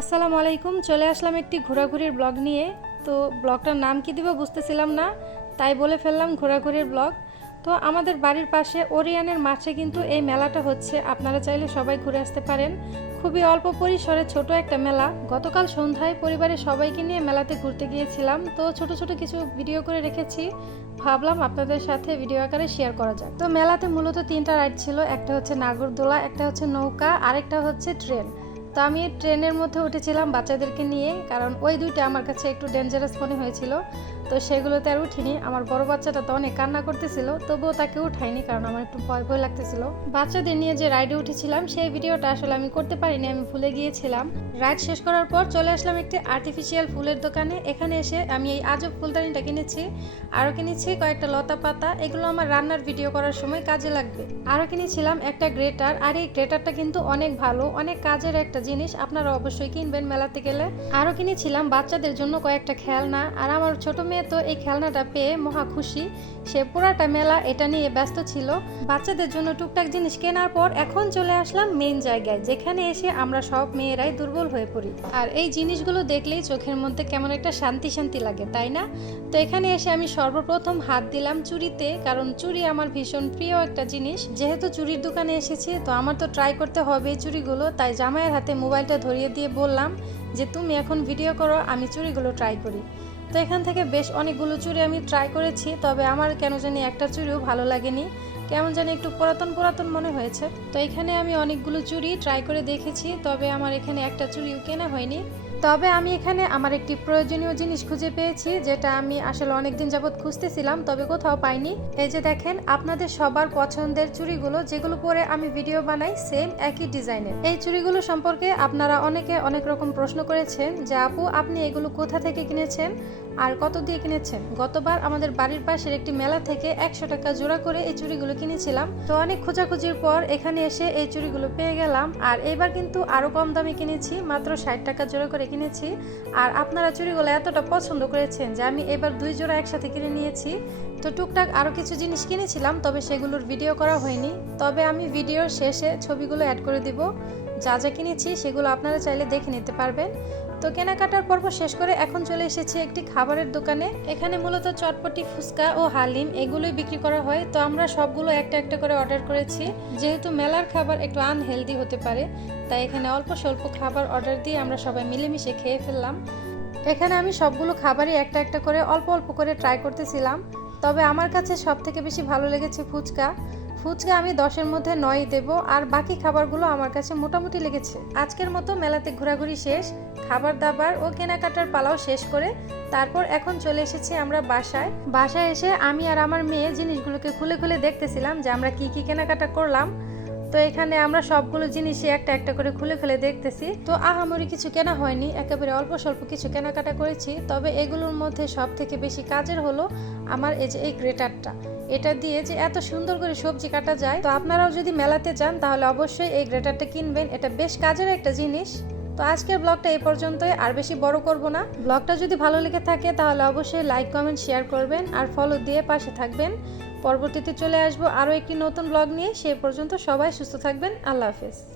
আসসালামু আলাইকুম, চলে আসলাম একটি ঘোরাঘুরির ব্লগ নিয়ে। তো ব্লগটার নাম কি দিব বুঝতেছিলাম না, তাই বলে ফেললাম ঘোরাঘুরির ব্লগ। তো আমাদের বাড়ির পাশে ওরিয়ানের মাঠে কিন্তু এই মেলাটা হচ্ছে, আপনারা চাইলে সবাই ঘুরে আসতে পারেন। খুবই অল্প পরিসরে ছোট একটা মেলা। গতকাল সন্ধ্যায় পরিবারের সবাইকে নিয়ে মেলাতে ঘুরতে গিয়েছিলাম, তো ছোট ছোট কিছু ভিডিও করে রেখেছি। ভাবলাম আপনাদের সাথে ভিডিও আকারে শেয়ার করা যাক। তো মেলাতে মূলত তিনটা রাইড ছিল, একটা হচ্ছে নাগরদোলা, একটা হচ্ছে নৌকা, আরেকটা হচ্ছে ট্রেন। তো আমি ট্রেনের মধ্যে উঠেছিলাম বাচ্চাদেরকে নিয়ে, কারণ ওই দুইটা আমার কাছে একটু ডেঞ্জারাস মনে হয়েছিল। তো সেগুলোতে আর উঠিনি। আমার বড় বাচ্চাটা তো অনেক কান্না করতেছিল, তবুও তাকে উঠাইনি কারণ আমার একটু ভয় ভয় লাগতেছিল। বাচ্চাদের নিয়ে যে রাইডে উঠেছিলাম, সেই ভিডিওটা আসলে আমি করতে পারিনি, আমি ভুলে গিয়েছিলাম। রাইড শেষ করার পর চলে আসলাম একটি আর্টিফিশিয়াল ফুলের দোকানে। এখানে এসে আমি এই আজব ফুলদানিটা কিনেছি, আরও কিনেছি কয়েকটা লতা পাতা। এগুলো আমার রান্নার ভিডিও করার সময় কাজে লাগবে। আরও কিনেছিলাম একটা গ্রেটার, আর এই গ্রেটারটা কিন্তু অনেক ভালো, অনেক কাজের একটা জিনিস, আপনারা অবশ্যই কিনবেন মেলাতে গেলে। আরও কিনেছিলাম বাচ্চাদের জন্য কয়েকটা খেলনা, আর আমার ছোট মেয়ে তো এই খেলনাটা পেয়ে মহা খুশি। সে পুরাটা মেলা এটা নিয়ে ব্যস্ত ছিল। বাচ্চাদের জন্য টুকটাক জিনিস কেনার পর এখন চলে আসলাম মেন জায়গায়, যেখানে এসে আমরা সব মেয়েরাই দুর্বল হয়ে পড়ি। আর এই জিনিসগুলো দেখলেই চোখের মধ্যে কেমন একটা শান্তি শান্তি লাগে, তাই না? তো এখানে এসে আমি সর্বপ্রথম হাত দিলাম চুরিতে, কারণ চুরি আমার ভীষণ প্রিয় একটা জিনিস। যেহেতু চুরির দোকানে এসেছি, তো আমার তো ট্রাই করতে হবে এই চুরিগুলো, তাই জামাইয়ের হাতে মোবাইলটা ধরিয়ে দিয়ে বললাম যে, তুমি এখন ভিডিও করো, আমি চুরিগুলো ট্রাই করি। তো এখান থেকে বেশ অনেকগুলো চুড়ি আমি ট্রাই করেছি, তবে আমার কেন জানি একটা চুড়িও ভালো লাগেনি। কেমন জানি একটু পুরাতন পুরাতন মনে হয়েছে। তো এখানে আমি অনেকগুলো চুড়ি ট্রাই করে দেখেছি, তবে আমার এখানে একটা চুড়িও কেনা হয়নি। তবে আমি এখানে আমার একটি প্রয়োজনীয় জিনিস খুঁজে পেয়েছি, যেটা আমি আসলে অনেকদিন যাবৎ খুঁজতেছিলাম, তবে কোথাও পাইনি। এই যে দেখেন, আপনাদের সবার পছন্দের চুড়িগুলো, যেগুলো পরে আমি ভিডিও বানাই সেম একই ডিজাইনের এই চুড়িগুলো সম্পর্কে আপনারা অনেকে অনেক রকম প্রশ্ন করেছেন যে, আপু, আপনি এগুলো কোথা থেকে কিনেছেন? আর কত দিয়ে কিনেছেন? গতবার আমাদের বাড়ির পাশের একটি মেলা থেকে একশো টাকা জোড়া করে এই চুড়িগুলো কিনেছিলাম। তো অনেক খোঁজাখুঁজির পর এখানে এসে এই চুড়িগুলো পেয়ে গেলাম। আর এবার কিন্তু আরও কম দামে কিনেছি, মাত্র ষাট টাকা জোড়া করে কিনেছি। আর আপনারা চুড়িগুলো এতটা পছন্দ করেছেন যে আমি এবার দুই জোড়া একসাথে কিনে নিয়েছি। তো টুকটাক আরও কিছু জিনিস কিনেছিলাম, তবে সেগুলোর ভিডিও করা হয়নি। তবে আমি ভিডিওর শেষে ছবিগুলো অ্যাড করে দিব। যা যা কিনেছি সেগুলো আপনারা চাইলে দেখে নিতে পারবেন। তো কেনাকাটার পর্ব শেষ করে এখন চলে এসেছি একটি খাবারের দোকানে। এখানে মূলত চটপটি, ফুচকা ও হালিম এগুলোই বিক্রি করা হয়। তো আমরা সবগুলো একটা একটা করে অর্ডার করেছি। যেহেতু মেলার খাবার একটু আনহেলদি হতে পারে, তাই এখানে অল্প স্বল্প খাবার অর্ডার দিয়ে আমরা সবাই মিলেমিশে খেয়ে ফেললাম। এখানে আমি সবগুলো খাবারই একটা একটা করে অল্প অল্প করে ট্রাই করতেছিলাম। তবে আমার কাছে সব থেকে বেশি ভালো লেগেছে ফুচকা। ফুচকা আমি দশের মধ্যে নয় দেব, আর বাকি খাবারগুলো আমার কাছে মোটামুটি লেগেছে। আজকের মতো মেলাতে ঘোরাঘুরি শেষ। খাবার দাবার ও কেনাকাটার পালাও শেষ করে তারপর এখন চলে এসেছি আমরা বাসায়। বাসায় এসে আমি আর আমার মেয়ে জিনিসগুলোকে খুলে খুলে দেখতেছিলাম যে আমরা কি কি কেনাকাটা করলাম। তো এখানে আমরা সবগুলো জিনিসই একটা একটা করে খুলে খুলে দেখতেছি। তো আহামরি কিছু কেনা হয়নি, একেবারে অল্প স্বল্প কিছু কেনাকাটা করেছি। তবে এগুলোর মধ্যে সব থেকে বেশি কাজের হলো আমার এই যে এই গ্রেটারটা। এটা দিয়ে যে এত সুন্দর করে সবজি কাটা যায়। তো আপনারাও যদি মেলাতে যান তাহলে অবশ্যই এই গ্রেটারটা কিনবেন। এটা বেশ কাজের একটা জিনিস। তো আজকের ব্লগটা এই পর্যন্তই। আর বেশি বড় করব না। ব্লগটা যদি ভালো লেগে থাকে, তাহলে অবশ্যই লাইক কমেন্ট শেয়ার করবেন। আর ফলো দিয়ে পাশে থাকবেন। পরবর্তীতে চলে আসব আরও একটি নতুন ব্লগ নিয়ে। সে পর্যন্ত সবাই সুস্থ থাকবেন। আল্লাহ হাফেজ।